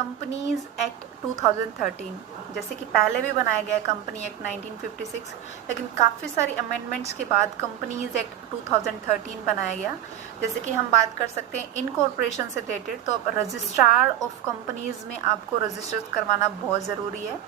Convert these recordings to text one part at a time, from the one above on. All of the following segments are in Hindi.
कंपनीज एक्ट 2013, जैसे कि पहले भी बनाया गया कंपनी एक्ट 1956, लेकिन काफ़ी सारी अमेंडमेंट्स के बाद कंपनीज एक्ट 2013 बनाया गया। जैसे कि हम बात कर सकते हैं इनकॉर्पोरेशन से रिलेटेड, तो अब रजिस्ट्रार ऑफ कंपनीज में आपको रजिस्टर करवाना बहुत ज़रूरी है।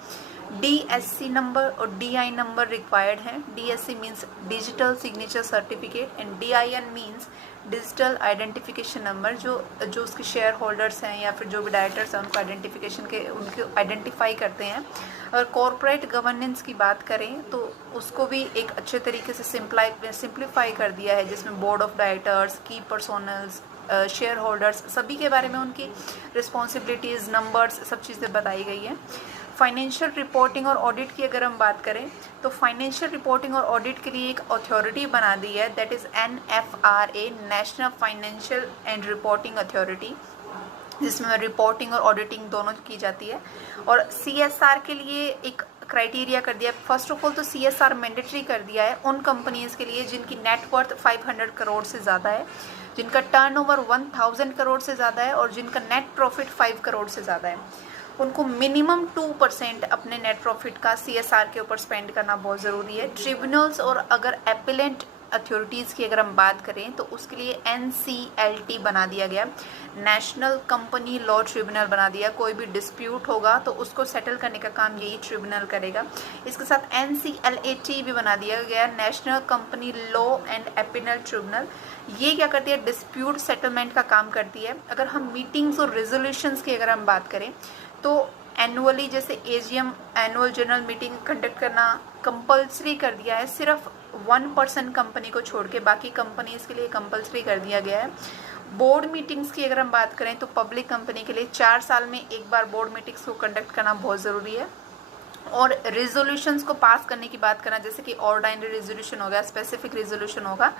DSC नंबर और DI नंबर रिक्वायर्ड है। DSC means digital signature certificate and DIN means digital identification number, जो उसके शेयर होल्डर्स हैं या फिर जो भी डायरेक्टर्स हैं उनको उनको आइडेंटिफाई करते हैं। अगर कॉरपोरेट गवर्नेंस की बात करें तो उसको भी एक अच्छे तरीके से सिंप्लीफाई कर दिया है, जिसमें बोर्ड ऑफ डायरेक्टर्स, की पर्सोनल्स, शेयर होल्डर्स सभी के बारे में उनकी रिस्पॉन्सिबिलिटीज़, नंबर्स, सब चीज़ें बताई गई है। फाइनेंशियल रिपोर्टिंग और ऑडिट की अगर हम बात करें तो फाइनेंशियल रिपोर्टिंग और ऑडिट के लिए एक अथॉरिटी बना दी है, that is NFRA, national financial and reporting authority, जिसमें रिपोर्टिंग और ऑडिटिंग दोनों की जाती है। और CSR के लिए एक क्राइटेरिया कर दिया। फर्स्ट ऑफ ऑल तो CSR मैंडेटरी कर दिया है उन कंपनीज़ के लिए जिनकी नेटवर्थ 500 करोड़ से ज़्यादा है, जिनका टर्नओवर 1000 करोड़ से ज़्यादा है और जिनका नेट प्रॉफिट 5 करोड़ से ज़्यादा है। उनको मिनिमम 2% अपने नेट प्रॉफिट का CSR के ऊपर स्पेंड करना बहुत ज़रूरी है। ट्रिब्यूनल्स और अगर एपिलेंट अथॉरिटीज़ की अगर हम बात करें तो उसके लिए NCLT बना दिया गया, नेशनल कंपनी लॉ ट्रिब्यूनल बना दिया। कोई भी डिस्प्यूट होगा तो उसको सेटल करने का काम यही ट्रिब्यूनल करेगा। इसके साथ NCLAT भी बना दिया गया, national company law and appellate tribunal. ये क्या करती है, डिस्प्यूट सेटलमेंट का काम करती है। अगर हम मीटिंग्स और रेजोल्यूशंस की अगर हम बात करें तो एनुअली जैसे AGM, annual general meeting conduct करना कंपलसरी कर दिया है, सिर्फ 1% कंपनी को छोड़ के बाकी कंपनीज के लिए कंपलसरी कर दिया गया है। बोर्ड मीटिंग्स की अगर हम बात करें तो पब्लिक कंपनी के लिए 4 साल में एक बार बोर्ड मीटिंग्स को कंडक्ट करना बहुत ज़रूरी है। और रेजोल्यूशंस को पास करने की बात करना, जैसे कि ऑर्डिनरी रेजोल्यूशन हो गया, स्पेसिफिक रेजोल्यूशन होगा,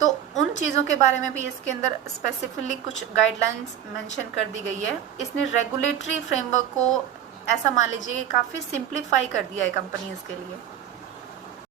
तो उन चीज़ों के बारे में भी इसके अंदर स्पेसिफिकली कुछ गाइडलाइंस मेंशन कर दी गई है। इसने रेगुलेटरी फ्रेमवर्क को ऐसा मान लीजिए काफ़ी सिंप्लीफाई कर दिया है कंपनीज़ के लिए।